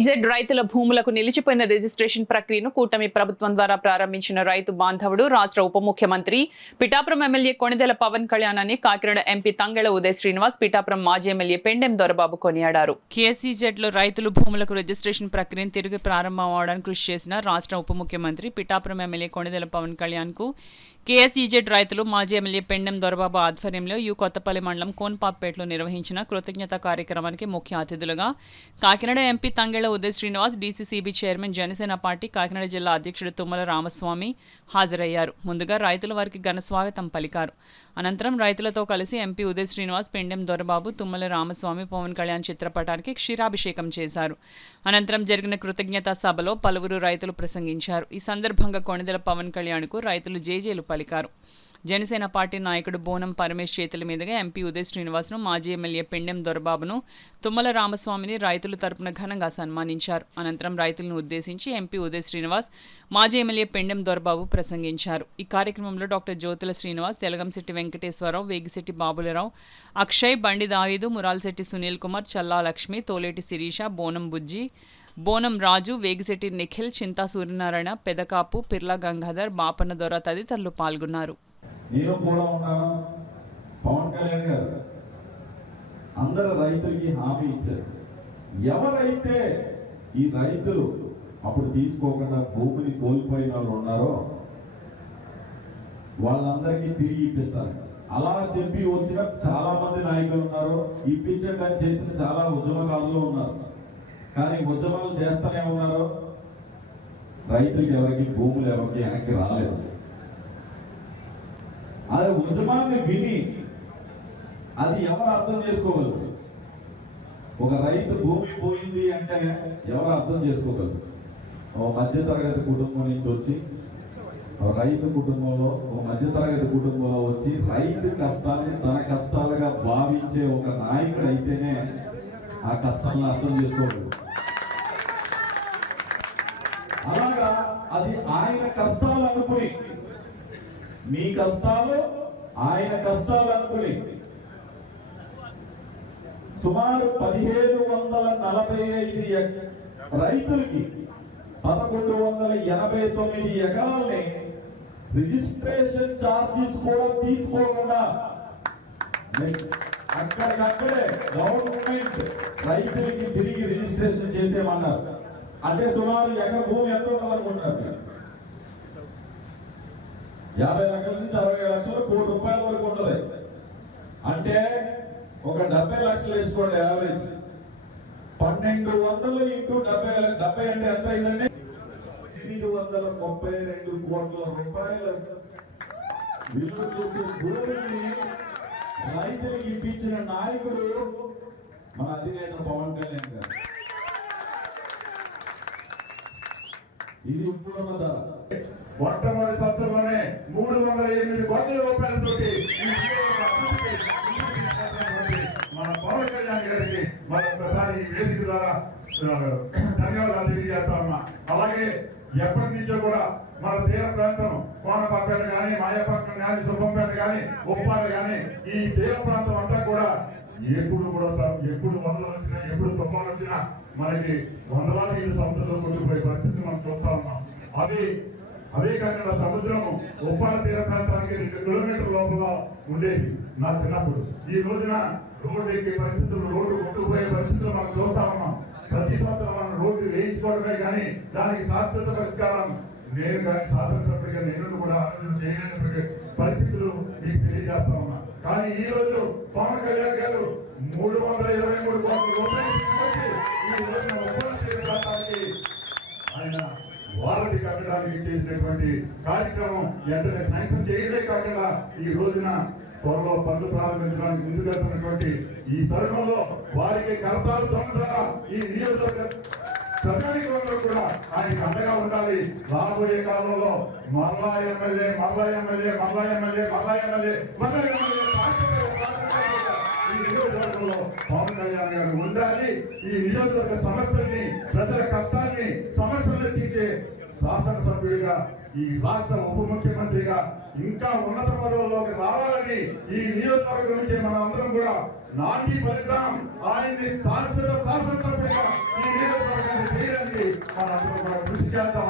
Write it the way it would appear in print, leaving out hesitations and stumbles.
కేఎస్ఈజెడ్ రైతుల భూములకు నిలిచిపోయిన రిజిస్ట్రేషన్ ప్రక్రియను కూటమి ప్రభుత్వం ద్వారా ప్రారంభించిన రైతు బాంధవుడు రాష్ట్ర ఉప ముఖ్యమంత్రి పిఠాపురం ఎమ్మెల్యే కొణిదెల పవన్ కళ్యాణాన్ని కాకినాడ ఎంపీ తంగెళ్ల ఉదయ్ శ్రీనివాస్ పిఠాపురం మాజీ ఎమ్మెల్యే పెండెం దొరబాబు కొనియాడారు. కేఎస్ఈజెడ్ లో రైతుల భూములకు రిజిస్ట్రేషన్ ప్రక్రియను తిరిగి ప్రారంభమవడానికి కృషి చేసిన రాష్ట్ర ఉప ముఖ్యమంత్రి పిఠాపురం ఎమ్మెల్యే కొణిదెల పవన్ కళ్యాణ్ కు కేఎస్ఈజెడ్ రైతులు మాజీ ఎమ్మెల్యే పెండెం దొరబాబు ఆధ్వర్యంలో కొత్తపల్లి మండలం కోన్పాపేటలో నిర్వహించిన కృతజ్ఞత కార్యక్రమానికి ముఖ్య అతిథులుగా Kakinada MP Tangella Uday Srinivas, DCCB chairman, Janasena party Kakinada జిల్లా అధ్యక్షుడు తుమ్మల రామస్వామి హాజరయ్యారు. ముందుగా రైతుల వారికి ఘన స్వాగతం పలికారు. అనంతరం రైతులతో కలిసి ఎంపీ ఉదయ్ శ్రీనివాస్, పెండెం దొరబాబు, తుమ్మల రామస్వామి, పవన్ కళ్యాణ్ చిత్రపటానికి క్షీరాభిషేకం చేశారు. అనంతరం జరిగిన కృతజ్ఞతా సభలో పలువురు రైతులు ప్రసంగించారు. ఈ సందర్భంగా కొణిదెల పవన్ కళ్యాణ్కు రైతులు జేజేలు పలికారు. జనసేన పార్టీ నాయకుడు బోనం పరమేశ్ చేతుల మీదుగా ఎంపీ ఉదయ్ శ్రీనివాస్ను, మాజీ ఎమ్మెల్యే పెండెం దొరబాబును, తుమ్మల రామస్వామిని రైతుల తరపున ఘనంగా సన్మానించారు. అనంతరం రైతులను ఉద్దేశించి ఎంపీ ఉదయ్ శ్రీనివాస్, మాజీ ఎమ్మెల్యే పెండెం దొరబాబు ప్రసంగించారు. ఈ కార్యక్రమంలో డాక్టర్ జ్యోతుల శ్రీనివాస్, తెలగంశెట్టి వెంకటేశ్వరరావు, వేగిశెట్టి బాబులరావు, అక్షయ్, బండి దావీదు, మురాల్శెట్టి సునీల్ కుమార్, చల్లా లక్ష్మి, తోలేటి శిరీష, బోనం బుజ్జి, బోనం రాజు, వేగిశెట్టి నిఖిల్, చింతా సూర్యనారాయణ, పెదకాపు, పిర్లా గంగాధర్, బాపన్న దొర తదితరులు పాల్గొన్నారు. నేను కూడా ఉన్నాను. పవన్ కళ్యాణ్ గారు అందరు రైతులకి హామీ ఇచ్చారు. ఎవరైతే ఈ రైతులు అప్పుడు తీసుకోకుండా భూమిని కోల్పోయిన వాళ్ళు ఉన్నారో వాళ్ళందరికీ తిరిగి ఇప్పిస్తారు. అలా చెప్పి వచ్చిన చాలా మంది నాయకులు ఉన్నారు, ఇప్పించడానికి చేసిన చాలా ఉద్యమకారులు ఉన్నారు. కానీ ఉద్యమాలు చేస్తూనే ఉన్నారు. రైతులకి ఎవరికి భూములు ఎవరికి వెనక్కి రాలేదు. అది ఉద్యమాన్ని విని అది ఎవరు అర్థం చేసుకోగలరు? ఒక రైతు భూమి పోయింది అంటే ఎవరు అర్థం చేసుకోగలరు? ఒక మధ్యతరగతి కుటుంబం నుంచి వచ్చి, ఒక రైతు కుటుంబంలో, ఒక మధ్యతరగతి కుటుంబంలో వచ్చి రైతు కష్టాన్ని తన కష్టాలుగా భావించే ఒక నాయకుడు అయితేనే ఆ కష్టాలను అర్థం చేసుకోగలరు. అలాగా అది ఆయన కష్టాలు అనుకుని, మీ కష్టాలు ఆయన కష్టాలు అనుకుని సుమారు 1745 రైతులకి 1189 ఎకరాలని రిజిస్ట్రేషన్ ఛార్జెస్ కూడా తీసుకోకుండా అక్కడికక్కడే గవర్నమెంట్ రైతులకి తిరిగి రిజిస్ట్రేషన్ చేసేమన్నారు. అంటే సుమారు ఎకర భూమి ఎంత ఉండాలనుకుంటారు? 50 లక్షల నుంచి 60 లక్షలు, కోటి రూపాయల వరకు ఉంటుంది. అంటే ఒక 70 లక్షలు వేసుకోండి యావరేజ్. 1200 ఇంటూ 70 అంటే ఎంత అయిందండి? 832 కోట్ల రూపాయలు విలువ చేసే భూమిని రైతులకు ఇప్పించిన నాయకుడు మన అధినేత పవన్ కళ్యాణ్ గారు. ఇది ఇప్పుడున్న ధర. మొట్టమొదటి సంవత్సరంలోనే 308 కోట్ల రూపాయలతో మన పవన్ కళ్యాణ్ గారికి మరొకసారి ఈ వేదిక ద్వారా ధన్యవాదాలు తెలియజేస్తామమ్మా. అలాగే ఎప్పటి నుంచో కూడా మన తీర ప్రాంతం కోనపాపేట కానీ, మాయపట్నం కానీ, సుబ్బంపేట కానీ, ఉప్పాడ కానీ, ఈ తీర ప్రాంతం అంతా కూడా ఎప్పుడు వరదలు వచ్చినా, ఎప్పుడు తుఫాను వచ్చినా మనకి వందలాది ఇల్లు సముద్రంలో కొట్టుకుపోయే పరిస్థితి మనం చూస్తా ఉన్నాం. అదే కాకుండా సముద్రం ఉప్పాడ తీర ప్రాంతానికి 2 కిలోమీటర్ల లోపల ఉండేది నా చిన్నప్పుడు. ఈ రోజున రోడ్డు ఎక్కే పరిస్థితులు, రోడ్డు కొట్టుకుపోయే పరిస్థితులు మనం చూస్తా ఉన్నాం. ప్రతి సంవత్సరం మనం రోడ్డు వేయించుకోవడమే కానీ దానికి శాశ్వత పరిష్కారం నేను కానీ శాసనసభ్యుడిగా నేను కూడా ఆలోచన చేయలేని పరిస్థితులు మీకు తెలియజేస్తా ఉన్నా. కానీ ఈ రోజు పవన్ కళ్యాణ్ గారు 323 కోట్ల రూపాయలు ఈ రోజున ఉప్పాడ తీర ప్రాంతానికి ఆయన వారధి కట్టడానికి చేసినటువంటి కార్యక్రమం వెంటనే శాంక్షన్ చేయడమే కాకుండా ఈ రోజున త్వరలో పనులు ప్రారంభించడానికి ముందుకెళ్తున్నటువంటి ఈ తరుణంలో వారికి కరతాలు ద్వారా ఈ నియోజకవర్గ ప్రజానికంలో కూడా ఆయనకు అండగా ఉండాలి. రాబోయే కాలంలో మరలా ఎమ్మెల్యే ఈ నియోజకవర్గంలో పవన్ కళ్యాణ్ గారు ఉండాలి. ఈ నియోజకవర్గ సమస్యల్ని, ప్రజల కష్టాన్ని, సమస్యలను తీర్చే శాసనసభ్యుడిగా, ఈ రాష్ట్ర ఉప ముఖ్యమంత్రిగా ఇంకా ఉన్నత పదవుల్లోకి రావాలని ఈ నియోజకవర్గం నుంచి మనం అందరం కూడా నాటి ఫలితం ఆయన్ని శాసనసభ్యుడిగా ఈ నియోజకవర్గాన్ని మనం కృషి చేద్దాం.